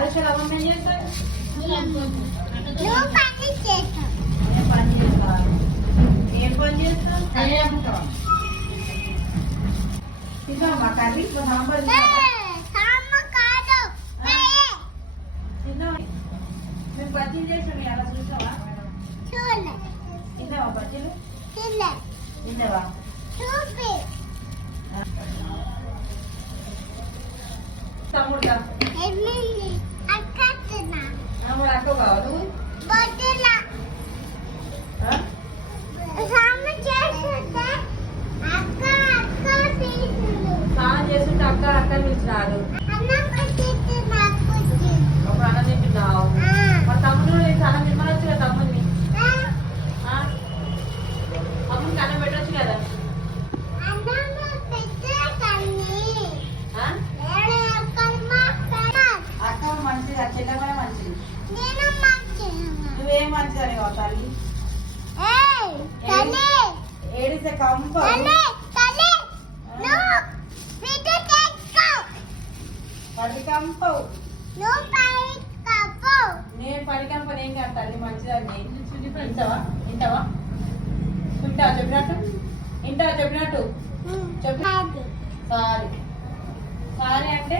ఆరోగ్యాలు అవన్నీ ఏం చేస్తారు? నువ్వు పని చేస్తావు. ఏం పని చేస్తా? ఏం పని చేస్తావు? తిన్నావా కర్రీ? సాంబార్ సాంబ కాదు. తిన్నావా? మేము బజ్జీలు చేసాం ఎలా చూసావా? చూడలే. తిన్నావా బజ్జీలు? తినలే. తిన్నావా? చూపి. తమ్ముడుగా ఎమ్మిది అక్క తిన్నా. తమ్ముడు అక్క కావాలి నువ్వు? బొద్దులా. సాంబ చేస్తుంటే అక్క అక్క తీసుడు. స్నానం చేస్తుంటే అక్క అక్క పిలిచినాడు. అన్నం పెట్టింది నాకు. ఒక అన్నం తింటున్నావు. మా తమ్ముడు స్నానం తిమ్మనొచ్చు కదా తమ్ముడిని. తమ్ముడికి అన్నం పెట్టొచ్చు కదా. అక్క మంచిది చెల్లెమనే మంచిది. నువ్వేం మంచిదని తల్లి ఏడిసే కంప పడి కంపవు. నేను పడి కంపని ఏం కాదు తల్లి మంచిదని. వింటావా? వింటావా? వింటావా చెప్పినట్టు? వింటావా చెప్పినట్టు? చెప్పు. సారీ సారీ అంటే